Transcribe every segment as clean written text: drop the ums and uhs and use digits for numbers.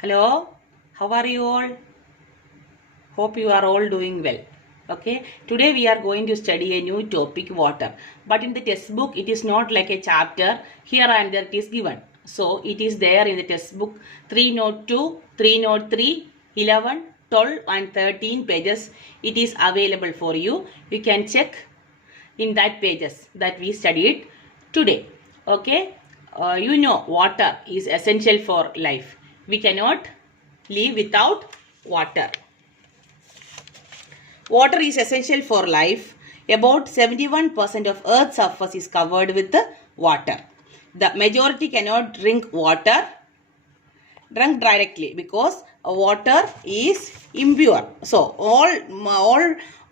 Hello, how are you all? Hope you are all doing well. Okay, today we are going to study a new topic, water. But in the textbook, it is not like a chapter. Here and there it is given. So it is there in the textbook 302, 303, 11, 12 and 13 pages. It is available for you. You can check in that pages that we studied today. Okay, you know water is essential for life. We cannot live without water. Water is essential for life. About 71% of Earth's surface is covered with water. The majority cannot drink water directly because water is impure. So all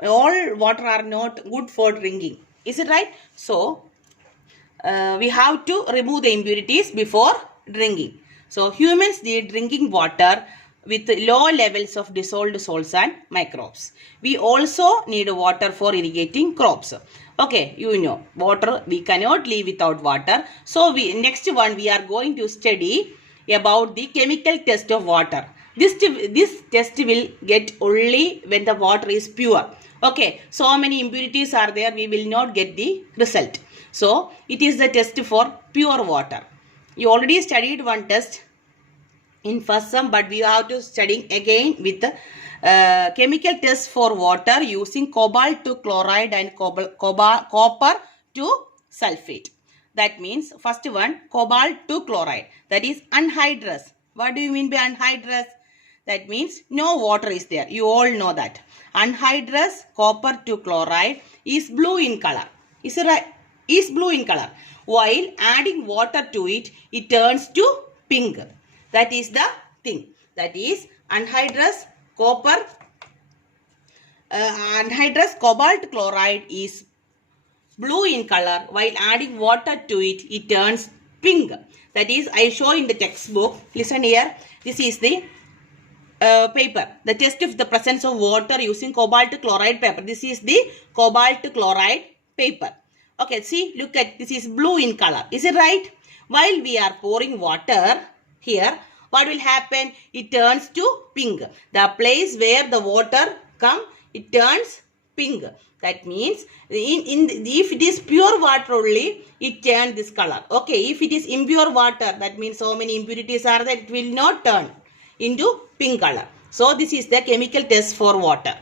water are not good for drinking. Is it right? So we have to remove the impurities before drinking. So humans need drinking water with low levels of dissolved salts and microbes. We also need water for irrigating crops. Okay, you know water, we cannot live without water. So next one we are going to study about the chemical test of water. This test will get only when the water is pure. Okay, so many impurities are there, we will not get the result. So it is the test for pure water. You already studied one test in first sum, but we have to study again with chemical test for water using cobalt to chloride and copper to sulfate. That means first one, cobalt to chloride, that is anhydrous. What do you mean by anhydrous? That means no water is there. You all know that. Anhydrous copper to chloride is blue in color. Is it right? Is blue in color. While adding water to it, it turns to pink. That is the thing. That is anhydrous copper, anhydrous cobalt chloride is blue in color. While adding water to it, it turns pink. That is, I show in the textbook. Listen here. This is the paper. The test of the presence of water using cobalt chloride paper. This is the cobalt chloride paper. Okay, see, look at, this is blue in color. Is it right? While we are pouring water here, what will happen? It turns to pink. The place where the water come, it turns pink. That means if it is pure water only, it turns this color. Okay, if it is impure water, that means so many impurities are there, it will not turn into pink color. So this is the chemical test for water.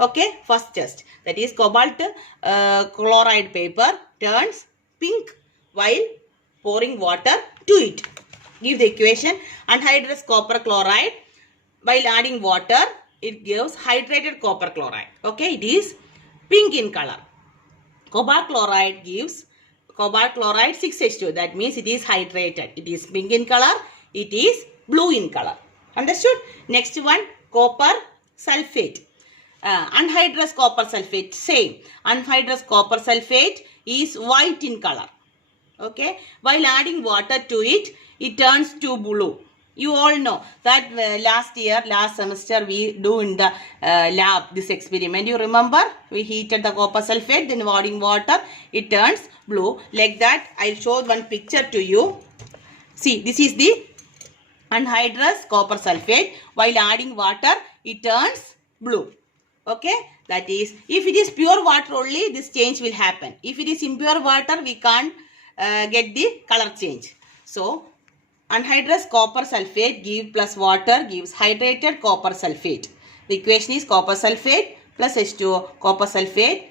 Okay, first test, that is cobalt chloride paper turns pink while pouring water to it. Give the equation. Anhydrous copper chloride, while adding water, it gives hydrated copper chloride. Okay, it is pink in color. Cobalt chloride gives cobalt chloride 6H2. That means it is hydrated. It is pink in color. It is blue in color. Understood? Next one, copper sulfate. Anhydrous copper sulfate, same. Anhydrous copper sulfate is white in color. Okay, while adding water to it, it turns to blue. You all know that last semester we do in the lab this experiment. You remember? We heated the copper sulfate, then adding water, it turns blue. Like that, I showed one picture to you. See, this is the anhydrous copper sulfate. While adding water, it turns blue. Okay, that is, if it is pure water only, this change will happen. If it is impure water, we can't get the color change. So, anhydrous copper sulfate give plus water gives hydrated copper sulfate. The equation is copper sulfate plus H2O, copper sulfate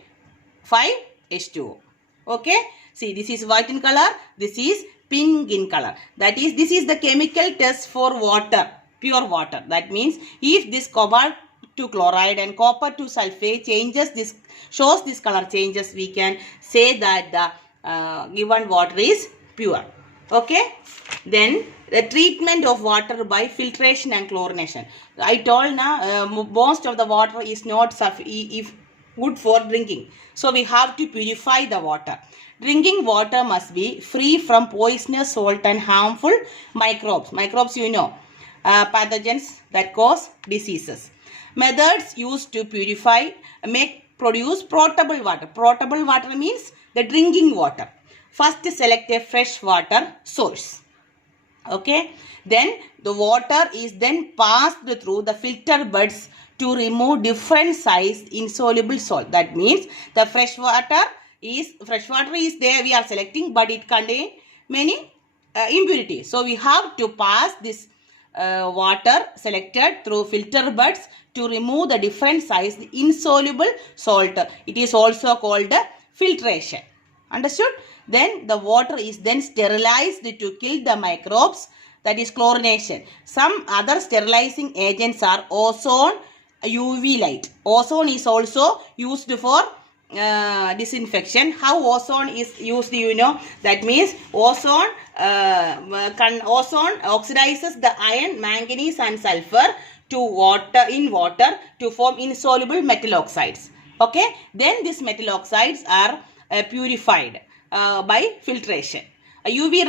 5H2O. Okay, see, this is white in color, this is pink in color. That is, this is the chemical test for water, pure water. That means if this cobalt to chloride and copper to sulfate changes, this shows this color changes, we can say that the given water is pure. Okay, then the treatment of water by filtration and chlorination. I told now most of the water is not good for drinking, so we have to purify the water. Drinking water must be free from poisonous salt and harmful microbes. Microbes, you know, pathogens that cause diseases. Methods used to purify produce potable water. Potable water means the drinking water. First, select a fresh water source. Okay, then the water is then passed through the filter buds to remove different size insoluble salt. That means the fresh water is there, we are selecting, but it contains many impurities. So we have to pass this water selected through filter buds to remove the different size insoluble salt. It is also called filtration. Understood? Then the water is then sterilized to kill the microbes, that is chlorination. Some other sterilizing agents are ozone, UV light. Ozone is also used for disinfection. How ozone is used, you know? That means ozone oxidizes the iron, manganese and sulfur to water to form insoluble metal oxides. Okay, then these metal oxides are purified by filtration. UV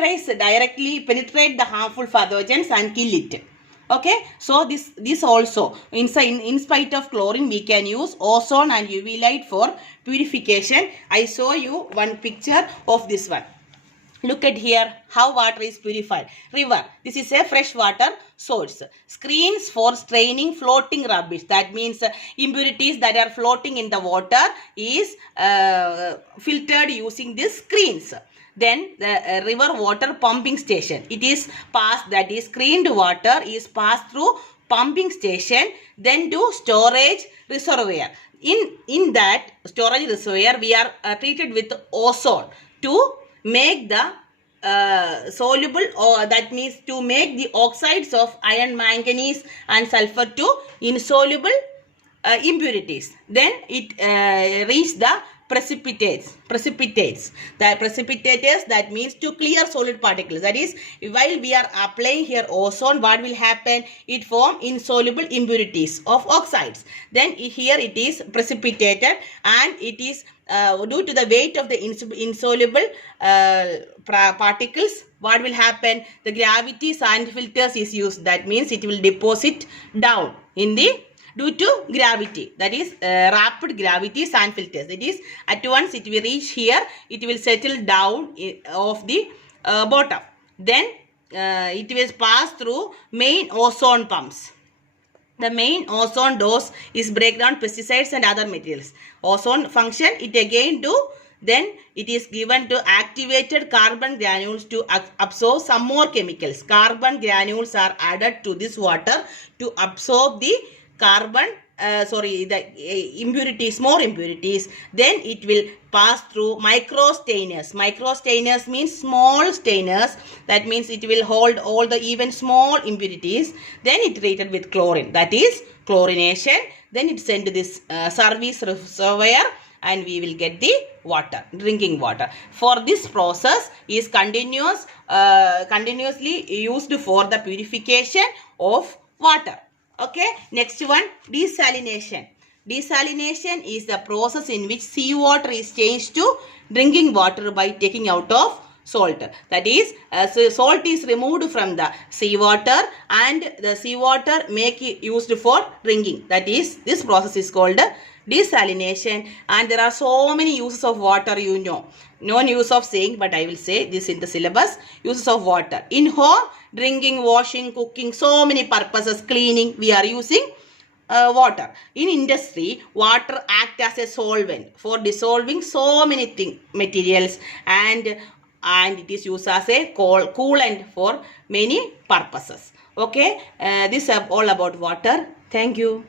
rays directly penetrate the harmful pathogens and kill it. Okay, so this also in spite of chlorine we can use ozone and UV light for purification. I show you one picture of this one. Look at here how water is purified. River. This is a fresh water source. Screens for straining floating rubbish. That means impurities that are floating in the water is filtered using these screens. Then the river water pumping station. It is passed, that is screened water is passed through pumping station, then to storage reservoir. In that storage reservoir we are treated with ozone to make the soluble, or that means to make the oxides of iron, manganese and sulfur to insoluble impurities. Then it reach the precipitates. The precipitators, that means to clear solid particles. That is, while we are applying here ozone, what will happen? It form insoluble impurities of oxides. Then here it is precipitated, and it is due to the weight of the insoluble particles, what will happen? The gravity sand filters is used. That means it will deposit down in the due to gravity, that is rapid gravity sand filters. That is, at once it will reach here, it will settle down of the bottom. Then it will pass through main ozone pumps. The main ozone does is break down pesticides and other materials. Ozone function, it again do, then it is given to activated carbon granules to absorb some more chemicals. Carbon granules are added to this water to absorb the carbon, the impurities, more impurities. Then it will pass through micro stainers. Micro stainers means small stainers. That means it will hold all the even small impurities. Then it treated with chlorine. That is chlorination. Then it sent to this service reservoir, and we will get the water, drinking water. For this process is continuously used for the purification of water. Okay, next one, desalination. Desalination is the process in which seawater is changed to drinking water by taking out of salt. That is, so salt is removed from the seawater, and the seawater make it used for drinking. That is, this process is called desalination. And there are so many uses of water, you know. No use of saying, but I will say this in the syllabus. Uses of water. In home, drinking, washing, cooking, so many purposes, cleaning, we are using water. In industry, water acts as a solvent for dissolving so many materials, and it is used as a coolant for many purposes. Okay, this is all about water. Thank you.